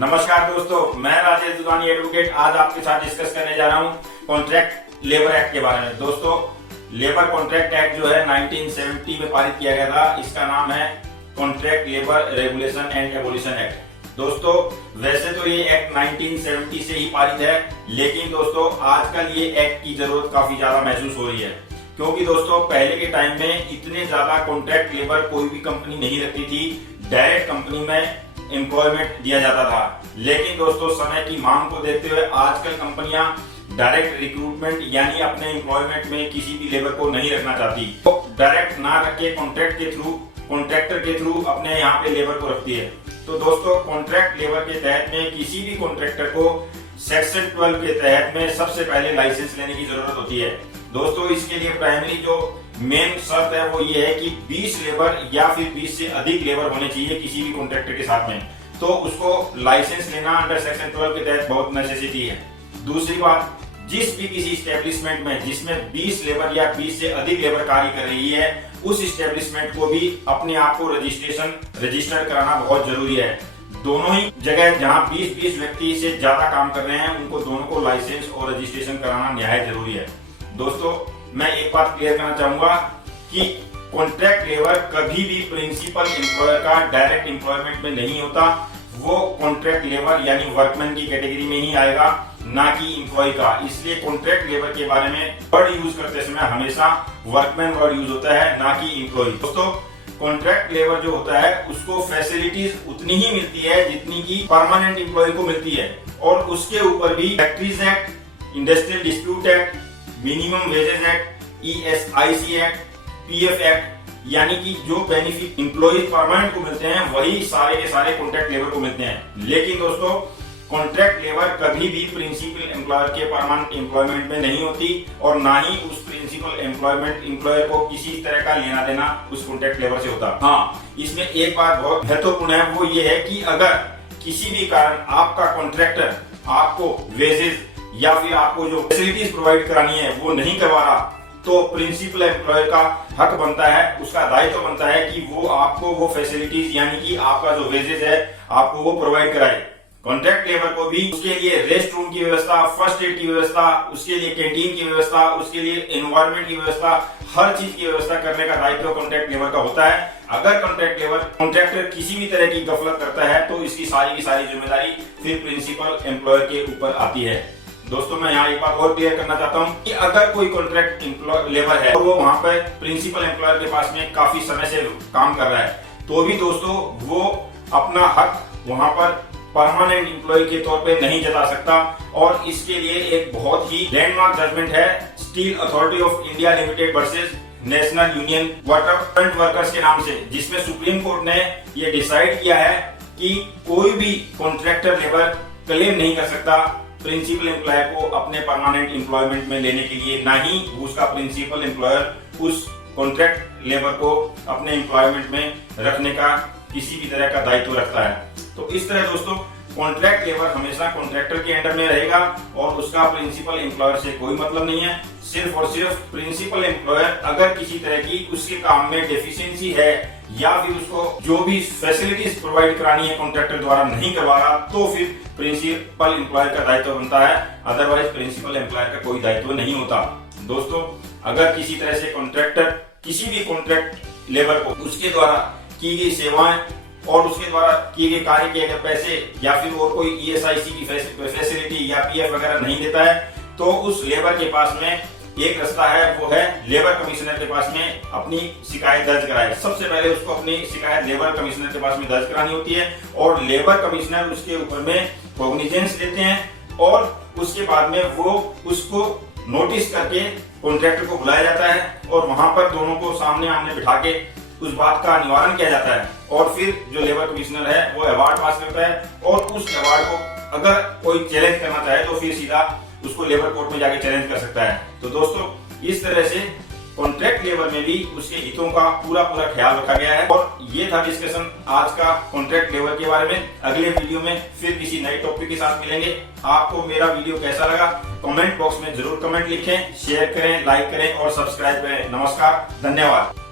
नमस्कार दोस्तों, मैं राजेश दुगानी एडवोकेट आज आपके साथ डिस्कस करने जा रहा हूं कॉन्ट्रैक्ट लेबर एक्ट के बारे में। दोस्तों, लेबर कॉन्ट्रैक्ट एक्ट जो है 1970 में पारित किया गया था। इसका नाम है contract labour regulation and abolition act. दोस्तों, वैसे तो ये एक्ट 1970 से ही पारित है, लेकिन दोस्तों आजकल ये एक्ट की जरूरत काफी ज्यादा महसूस हो रही है, क्योंकि दोस्तों पहले के टाइम में इतने ज्यादा कॉन्ट्रैक्ट लेबर कोई भी कंपनी नहीं रखती थी। डायरेक्ट कंपनी में एम्प्लॉयमेंट दिया जाता था। लेकिन दोस्तों समय की मांग को देखते हुए आजकल कंपनियां डायरेक्ट रिक्रूटमेंट यानी अपने एम्प्लॉयमेंट में किसी भी लेबर को नहीं रखना चाहती, तो डायरेक्ट ना रख के कॉन्ट्रैक्ट के थ्रू, कॉन्ट्रैक्टर के थ्रू अपने यहाँ पे लेबर को रखती है। तो दोस्तों कॉन्ट्रैक्ट लेबर के तहत में किसी भी कॉन्ट्रैक्टर को सेक्शन 12 के तहत में सबसे पहले लाइसेंस लेने की जरूरत होती है। दोस्तों इसके लिए प्राइमरी जो मेन शर्त है वो ये है कि 20 लेबर या फिर 20 से अधिक लेबर होने चाहिए किसी भी कॉन्ट्रैक्टर के साथ में, तो उसको लाइसेंस लेना अंडर सेक्शन 12 के तहत बहुत नेसेसिटी है। दूसरी बात, जिस भी किसी स्टैब्लिशमेंट में जिसमें 20 लेबर या 20 से अधिक लेबर कार्य कर रही है, उस स्टैब्लिशमेंट को भी अपने आप को रजिस्टर कराना बहुत जरूरी है। दोनों ही जगह जहां 20-20 व्यक्ति से ज्यादा काम कर रहे हैं, उनको दोनों को लाइसेंस और रजिस्ट्रेशन कराना निहायत जरूरी है। दोस्तों मैं एक बात क्लियर करना चाहूंगा कि कॉन्ट्रैक्ट लेबर कभी भी प्रिंसिपल एम्प्लॉयर का डायरेक्ट एम्प्लॉयमेंट में नहीं होता। वो कॉन्ट्रैक्ट लेबर यानी वर्कमैन की कैटेगरी में ही आएगा, ना कि एम्प्लॉय का। इसलिए कॉन्ट्रैक्ट लेबर के बारे में वर्ड यूज करते समय हमेशा वर्कमैन वर्ड यूज होता है, ना कि एम्प्लॉय। दोस्तों कॉन्ट्रैक्ट लेबर जो होता है उसको फैसिलिटीज उतनी ही मिलती है जितनी की परमानेंट एम्प्लॉय को मिलती है, और उसके ऊपर भी factories act, industrial dispute act, minimum wages act, ESIC act, PF act, यानी कि जो बेनिफिट एम्प्लॉय परमानेंट को मिलते हैं वही सारे के सारे कॉन्ट्रैक्ट लेबर को मिलते हैं। लेकिन दोस्तों कॉन्ट्रैक्ट लेबर कभी भी प्रिंसिपल एम्प्लॉयर के परमानेंट एम्प्लॉयमेंट में नहीं होती, और ना ही उस प्रिंसिपल एम्प्लॉयर को किसी तरह का लेना देना उस कॉन्ट्रैक्ट लेबर से होता। हाँ, इसमें एक बात बहुत महत्वपूर्ण है, वो ये है कि अगर किसी भी कारण आपका कॉन्ट्रैक्टर आपको वेजेस या फिर आपको जो फैसिलिटीज प्रोवाइड करानी है वो नहीं करवा रहा, तो प्रिंसिपल एम्प्लॉयर का हक बनता है, उसका दायित्व बनता है कि वो आपको वो फैसिलिटीज यानी कि आपका जो वेजेस है आपको वो प्रोवाइड कराए। कॉन्ट्रैक्ट लेबर को भी उसके लिए रेस्ट रूम की व्यवस्था, फर्स्ट एड की व्यवस्था, उसके लिए कैंटीन की व्यवस्था, उसके लिए एनवायरमेंट की व्यवस्था, हर चीज की व्यवस्था करने का दायित्व कॉन्ट्रैक्ट लेबर का होता है। अगर कॉन्ट्रैक्टर किसी भी तरह की गफलत करता है तो इसकी सारी की सारी जिम्मेदारी फिर प्रिंसिपल एम्प्लॉयर के ऊपर आती है। दोस्तों मैं यहाँ एक बात और क्लियर करना चाहता हूँ कि अगर कोई कॉन्ट्रैक्ट लेबर है और वो वहाँ पर प्रिंसिपल एम्प्लॉयर के पास में काफी समय से काम कर रहा है, तो भी दोस्तों वो अपना हक वहाँ पर परमानेंट एम्प्लॉय के तौर पे नहीं जता सकता। और इसके लिए एक बहुत ही लैंडमार्क जजमेंट है steel authority of India limited versus national union waterfront workers के नाम से, जिसमें सुप्रीम कोर्ट ने ये डिसाइड किया है कि कोई भी कॉन्ट्रैक्टर लेबर क्लेम नहीं कर सकता प्रिंसिपल एम्प्लॉयर को अपने परमानेंट एम्प्लॉयमेंट में लेने के लिए, ना ही उसका प्रिंसिपल एम्प्लॉयर उस कॉन्ट्रैक्ट लेबर को अपने एम्प्लॉयमेंट में रखने का किसी भी तरह का दायित्व रखता है। तो इस तरह दोस्तों कॉन्ट्रैक्ट लेबर हमेशा कॉन्ट्रैक्टर के अंडर में रहेगा और उसका प्रिंसिपल एम्प्लॉयर से कोई मतलब नहीं है। सिर्फ और सिर्फ प्रिंसिपल एम्प्लॉयर अगर किसी तरह की उसके काम में डेफिशिएंसी है या फिर उसको जो भी फैसिलिटीज प्रोवाइड करानी है कॉन्ट्रैक्टर द्वारा नहीं करवा रहा, तो फिर प्रिंसिपल एम्प्लॉयर का दायित्व बनता है। अदरवाइज प्रिंसिपल एम्प्लॉयर का कोई दायित्व नहीं होता। दोस्तों अगर किसी तरह से कॉन्ट्रैक्टर किसी भी कॉन्ट्रैक्ट लेबर को उसके द्वारा की गई सेवाएं और उसके द्वारा किए गए कार्य किए गए पैसे या फिर और कोई ESIC की फैसिलिटी या PF वगैरह नहीं देता है, तो उस लेबर के पास में एक रास्ता है, वो है लेबर कमिश्नर के पास में अपनी शिकायत दर्ज कराए। सबसे पहले उसको अपनी शिकायत लेबर कमिश्नर के पास में दर्ज करानी होती है, और लेबर कमिश्नर उसके ऊपर में कॉग्निजेंस लेते हैं, और उसके बाद में वो उसको नोटिस करके कॉन्ट्रैक्टर को बुलाया जाता है, और वहां पर दोनों को सामने आमने बिठा के उस बात का निवारण किया जाता है, और फिर जो लेबर कमिश्नर है वो अवार्ड पास करता है, और उस अवार्ड को अगर कोई चैलेंज करना चाहे तो फिर सीधा उसको लेबर कोर्ट में जाके चैलेंज कर सकता है। तो दोस्तों इस तरह से कॉन्ट्रैक्ट लेबर में भी उसके हितों का पूरा ख्याल रखा गया है। और ये था डिस्कशन आज का कॉन्ट्रैक्ट लेबर के बारे में। अगले वीडियो में फिर किसी नए टॉपिक के साथ मिलेंगे। आपको मेरा वीडियो कैसा लगा कमेंट बॉक्स में जरूर कमेंट लिखें, शेयर करें, लाइक करें और सब्सक्राइब करें। नमस्कार, धन्यवाद।